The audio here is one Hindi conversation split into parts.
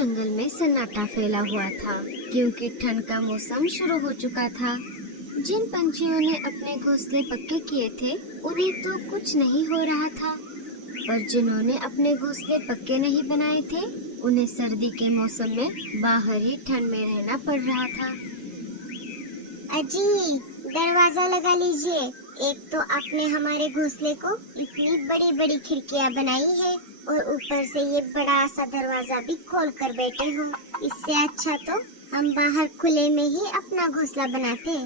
जंगल में सन्नाटा फैला हुआ था, क्योंकि ठंड का मौसम शुरू हो चुका था। जिन पंछियों ने अपने घोंसले पक्के किए थे, उन्हें तो कुछ नहीं हो रहा था, पर जिन्होंने अपने घोंसले पक्के नहीं बनाए थे, उन्हें सर्दी के मौसम में बाहर ही ठंड में रहना पड़ रहा था। अजी, दरवाजा लगा लीजिए। एक तो आपने हमारे घोंसले को इतनी बड़ी बड़ी खिड़कियां बनाई है और ऊपर से ये बड़ा सा दरवाजा भी खोल कर बैठे हो। इससे अच्छा तो हम बाहर खुले में ही अपना घोंसला बनाते।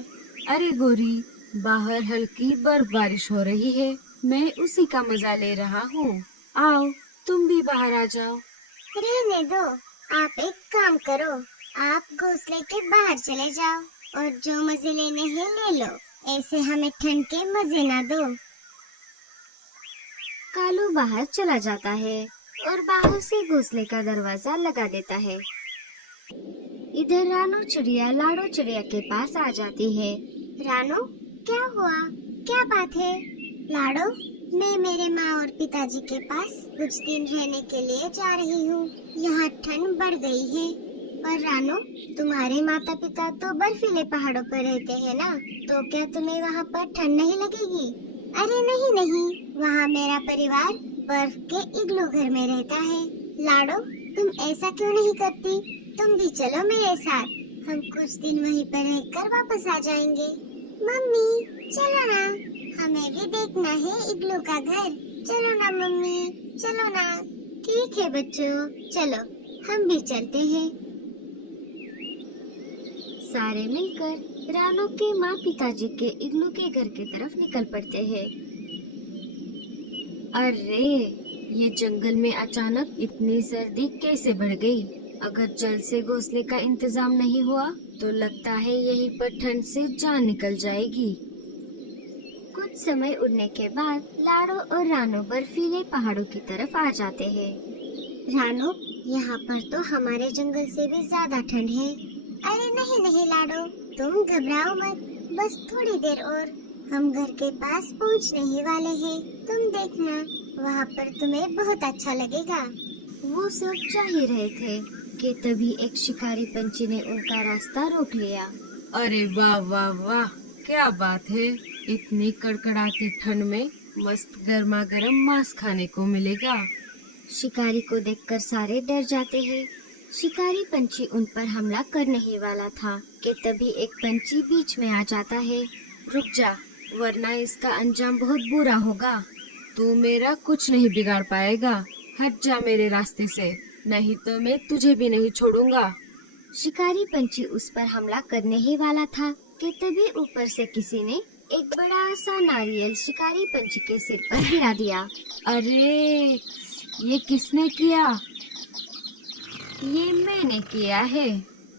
अरे गोरी, बाहर हल्की बर्फबारिश हो रही है, मैं उसी का मजा ले रहा हूँ। आओ, तुम भी बाहर आ जाओ। रहने दो। आप एक काम करो, आप घोंसले के बाहर चले जाओ और जो मजे लेने हैं ले लो। ऐसे हमें ठंड के मजे ना दो। कालू बाहर चला जाता है और बाहर से घोंसले का दरवाजा लगा देता है। इधर रानू चिड़िया लाडो चिड़िया के पास आ जाती है। रानो, क्या हुआ? क्या बात है? लाडो, मैं मेरे माँ और पिताजी के पास कुछ दिन रहने के लिए जा रही हूँ। यहाँ ठंड बढ़ गई है। पर रानो, तुम्हारे माता पिता तो बर्फीले पहाड़ों पर रहते हैं ना, तो क्या तुम्हें वहाँ पर ठंड नहीं लगेगी? अरे नहीं नहीं, वहाँ मेरा परिवार बर्फ के इग्लू घर में रहता है। लाडो, तुम ऐसा क्यों नहीं करती? तुम भी चलो मेरे साथ, हम कुछ दिन वहीं पर रहकर वापस आ जाएंगे। मम्मी, चलो ना, हमें भी देखना है इग्लू का घर। चलो ना मम्मी, चलो ना। ठीक है बच्चों, चलो हम भी चलते हैं। सारे मिलकर रानू के माँ पिताजी के इग्लू के घर की तरफ निकल पड़ते हैं। अरे, ये जंगल में अचानक इतनी सर्दी कैसे बढ़ गई? अगर जल्द से घोंसले का इंतजाम नहीं हुआ तो लगता है यहीं पर ठंड से जान निकल जाएगी। कुछ समय उड़ने के बाद लाडो और रानू बर्फीले पहाड़ों की तरफ आ जाते हैं। रानो, यहाँ पर तो हमारे जंगल से भी ज्यादा ठंड है। अरे नहीं नहीं लाडो, तुम घबराओ मत, बस थोड़ी देर और हम घर के पास पहुँचने ही वाले हैं। तुम देखना, वहाँ पर तुम्हें बहुत अच्छा लगेगा। वो सब जा ही रहे थे कि तभी एक शिकारी पंछी ने उनका रास्ता रोक लिया। अरे वाह वाह वाह, क्या बात है! इतनी कड़कड़ाती ठंड में मस्त गर्मा गर्म मांस खाने को मिलेगा। शिकारी को देखकर सारे डर जाते हैं। शिकारी पंछी उन पर हमला करने ही वाला था कि तभी एक पंछी बीच में आ जाता है। रुक जा, वरना इसका अंजाम बहुत बुरा होगा। तू मेरा कुछ नहीं बिगाड़ पाएगा। हट जा मेरे रास्ते से, नहीं तो मैं तुझे भी नहीं छोड़ूंगा। शिकारी पंछी उस पर हमला करने ही वाला था कि तभी ऊपर से किसी ने एक बड़ा सा नारियल शिकारी पंछी के सिर पर गिरा दिया। अरे, ये किसने किया? ये मैंने किया है।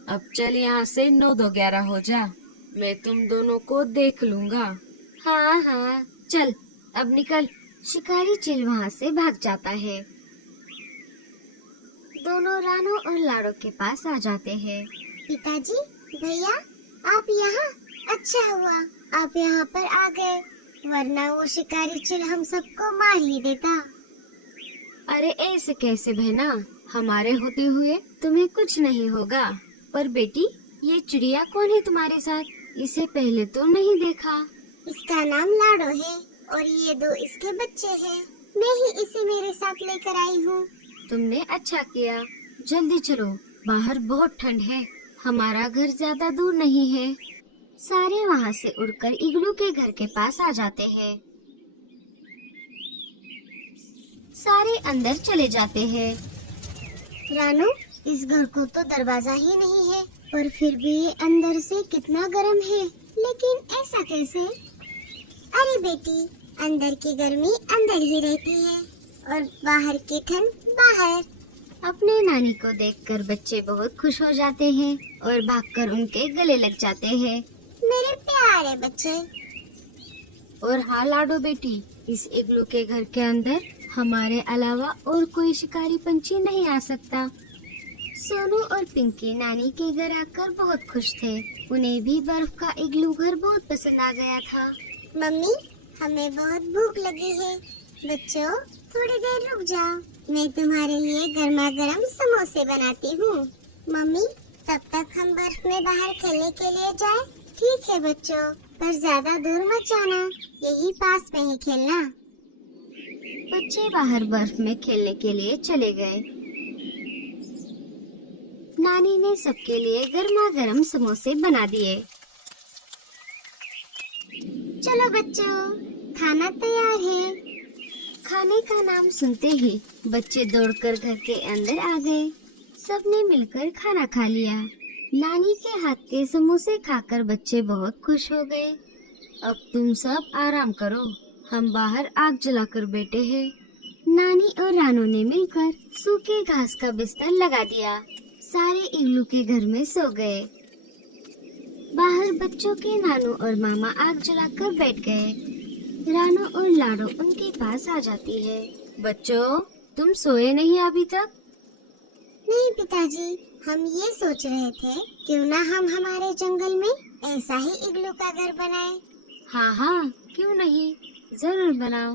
अब चल यहाँ से 9-2-11 हो जा, मैं तुम दोनों को देख लूंगा। हाँ हाँ, चल अब निकल। शिकारी चिल वहाँ से भाग जाता है। दोनों रानू और लाडो के पास आ जाते हैं। पिताजी, भैया, आप यहाँ? अच्छा हुआ आप यहाँ पर आ गए, वरना वो शिकारी चिल हम सबको मार ही देता। अरे ऐसे कैसे बहना, हमारे होते हुए तुम्हें कुछ नहीं होगा। पर बेटी, ये चिड़िया कौन है तुम्हारे साथ? इसे पहले तो नहीं देखा। इसका नाम लाडो है और ये 2 इसके बच्चे हैं। मैं ही इसे मेरे साथ लेकर आई हूँ। तुमने अच्छा किया। जल्दी चलो, बाहर बहुत ठंड है। हमारा घर ज्यादा दूर नहीं है। सारे वहाँ से उड़कर इग्लू के घर के पास आ जाते हैं। सारे अंदर चले जाते हैं। रानू, इस घर को तो दरवाजा ही नहीं है, पर फिर भी ये अंदर से कितना गर्म है। लेकिन ऐसा कैसे? अरे बेटी, अंदर की गर्मी अंदर ही रहती है और बाहर की ठंड बाहर। अपने नानी को देखकर बच्चे बहुत खुश हो जाते हैं और भागकर उनके गले लग जाते हैं। मेरे प्यारे बच्चे। और हाँ लाडो बेटी, इस इग्लू के घर के अंदर हमारे अलावा और कोई शिकारी पंछी नहीं आ सकता। सोनू और पिंकी नानी के घर आकर बहुत खुश थे। उन्हें भी बर्फ का इग्लू घर बहुत पसंद आ गया था। मम्मी, हमें बहुत भूख लगी है। बच्चों, थोड़ी देर रुक जाओ, मैं तुम्हारे लिए गर्मा गर्म समोसे बनाती हूँ। मम्मी, तब तक हम बर्फ में बाहर खेलने के लिए जाए? ठीक है बच्चों, पर ज्यादा दूर मत जाना, यही पास में ही खेलना। बच्चे बाहर बर्फ में खेलने के लिए चले गए। नानी ने सबके लिए गर्मा गर्म समोसे बना दिए। चलो बच्चों, खाना तैयार है। खाने का नाम सुनते ही बच्चे दौड़कर घर के अंदर आ गए। सबने मिलकर खाना खा लिया। नानी के हाथ के समोसे खाकर बच्चे बहुत खुश हो गए। अब तुम सब आराम करो, हम बाहर आग जलाकर बैठे हैं। नानी और रानू ने मिलकर सूखे घास का बिस्तर लगा दिया। सारे इग्लू के घर में सो गए। बाहर बच्चों के नानू और मामा आग जलाकर बैठ गए। रानू और लाडो उनके पास आ जाती है। बच्चों, तुम सोए नहीं अभी तक? नहीं पिताजी, हम ये सोच रहे थे क्यों ना हम हमारे जंगल में ऐसा ही इग्लू का घर बनाएं। हाँ हाँ, क्यों नहीं, जरूर बनाओ।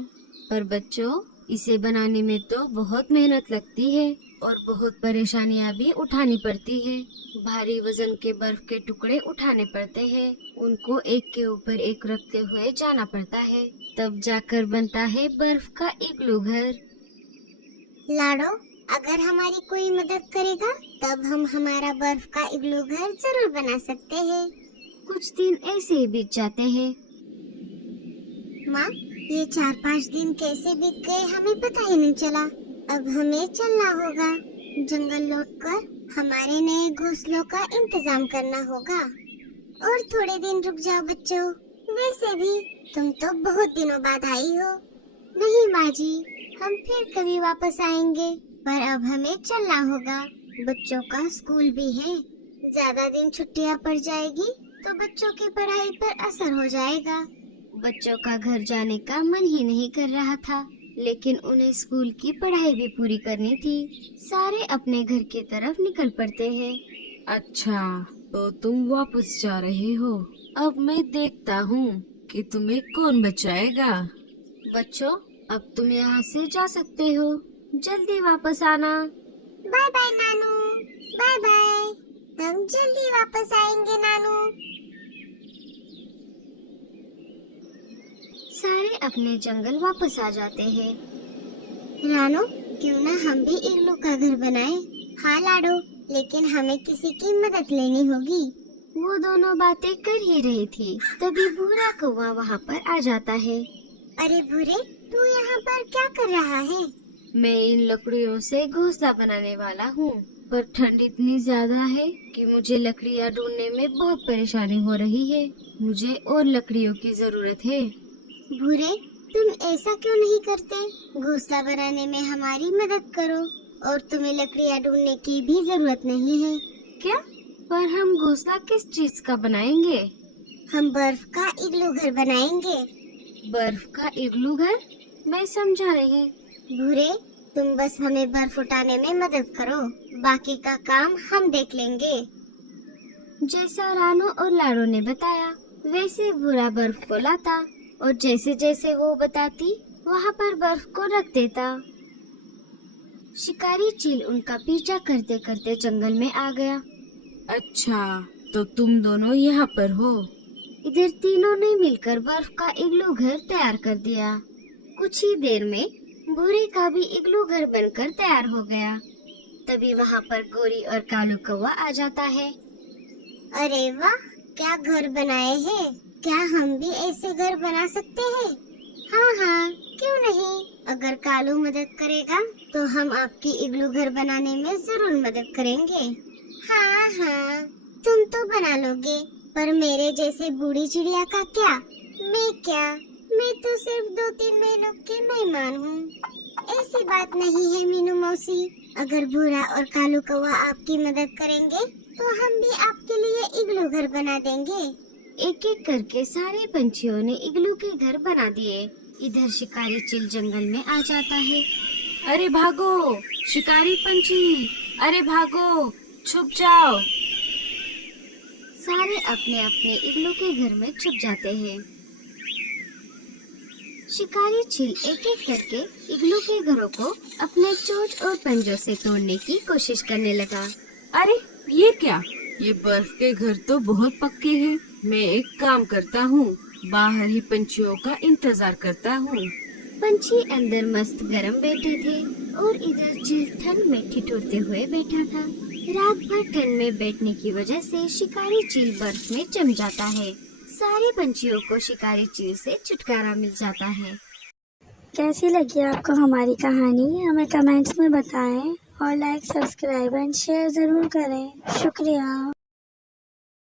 पर बच्चों, इसे बनाने में तो बहुत मेहनत लगती है और बहुत परेशानियाँ भी उठानी पड़ती है। भारी वजन के बर्फ के टुकड़े उठाने पड़ते हैं, उनको एक के ऊपर एक रखते हुए जाना पड़ता है, तब जाकर बनता है बर्फ का इग्लू घर। लाडो, अगर हमारी कोई मदद करेगा तब हम हमारा बर्फ का इग्लू घर जरूर बना सकते हैं। कुछ दिन ऐसे ही बीत जाते हैं। माँ, ये 4-5 दिन कैसे बीत गए हमें पता ही नहीं चला। अब हमें चलना होगा, जंगल लौटकर हमारे नए घोंसलों का इंतजाम करना होगा। और थोड़े दिन रुक जाओ बच्चों, वैसे भी तुम तो बहुत दिनों बाद आई हो। नहीं माँ जी, हम फिर कभी वापस आएंगे, पर अब हमें चलना होगा। बच्चों का स्कूल भी है, ज्यादा दिन छुट्टियाँ पड़ जाएगी तो बच्चों की पढ़ाई पर असर हो जाएगा। बच्चों का घर जाने का मन ही नहीं कर रहा था, लेकिन उन्हें स्कूल की पढ़ाई भी पूरी करनी थी। सारे अपने घर की तरफ निकल पड़ते हैं। अच्छा, तो तुम वापस जा रहे हो। अब मैं देखता हूँ कि तुम्हें कौन बचाएगा। बच्चों, अब तुम यहाँ से जा सकते हो, जल्दी वापस आना। बाय बाय नानू, बाय बाय, हम जल्दी वापस आएंगे नानू। सारे अपने जंगल वापस आ जाते हैं। रानो, क्यों ना हम भी इग्लू का घर बनाएं? हाँ लाडो, लेकिन हमें किसी की मदद लेनी होगी। वो दोनों बातें कर ही रही थी, तभी भूरा कौवा वहाँ पर आ जाता है। अरे भूरे, तू यहाँ पर क्या कर रहा है? मैं इन लकड़ियों से घोंसला बनाने वाला हूँ, पर ठंड इतनी ज्यादा है कि मुझे लकड़ियाँ ढूंढने में बहुत परेशानी हो रही है। मुझे और लकड़ियों की जरूरत है। भूरे, तुम ऐसा क्यों नहीं करते? घोंसला बनाने में हमारी मदद करो, और तुम्हें लकड़ियाँ ढूंढने की भी जरूरत नहीं है। क्या? पर हम घोंसला किस चीज का बनाएंगे? हम बर्फ का इग्लू घर बनाएंगे। बर्फ का इग्लू घर? मैं समझा नहीं। भूरे, तुम बस हमें बर्फ उठाने में मदद करो, बाकी का काम हम देख लेंगे। जैसा रानू और लाडो ने बताया, वैसे भूरा बर्फ को लाता और जैसे जैसे वो बताती वहाँ पर बर्फ को रख देता। शिकारी चील उनका पीछा करते करते जंगल में आ गया। अच्छा, तो तुम दोनों यहाँ पर हो। इधर तीनों ने मिलकर बर्फ का इग्लू घर तैयार कर दिया। कुछ ही देर में भूरे का भी इग्लू घर बनकर तैयार हो गया। तभी वहाँ पर गोरी और कालू कौवा आ जाता है। अरे वाह, क्या घर बनाए हैं! क्या हम भी ऐसे घर बना सकते हैं? हाँ हाँ, क्यों नहीं। अगर कालू मदद करेगा तो हम आपकी इग्लू घर बनाने में जरूर मदद करेंगे। हाँ हाँ, तुम तो बना लोगे, पर मेरे जैसे बूढ़ी चिड़िया का क्या? मैं तो सिर्फ 2-3 महीनों की मेहमान हूँ। ऐसी बात नहीं है मीनू मौसी, अगर भूरा और कालू कौवा आपकी मदद करेंगे तो हम भी आपके लिए इग्लू घर बना देंगे। एक एक करके सारे पंछियों ने इग्लू के घर बना दिए। इधर शिकारी चिल जंगल में आ जाता है। अरे भागो शिकारी पंछी, अरे भागो, छुप जाओ। सारे अपने अपने इग्लू के घर में छुप जाते हैं। शिकारी चील एक एक करके इग्लू के घरों को अपने चोंच और पंजों से तोड़ने की कोशिश करने लगा। अरे ये क्या? ये बर्फ के घर तो बहुत पक्के हैं। मैं एक काम करता हूँ, बाहर ही पंछियों का इंतजार करता हूँ। पंछी अंदर मस्त गरम बैठे थे और इधर चील ठंड में ठिठुरते हुए बैठा था। रात भर ठंड में बैठने की वजह से शिकारी चील बर्फ में जम जाता है। सारे पंछियों को शिकारी चील से छुटकारा मिल जाता है। कैसी लगी आपको हमारी कहानी? हमें कमेंट्स में बताएं और लाइक, सब्सक्राइब एंड शेयर जरूर करें। शुक्रिया।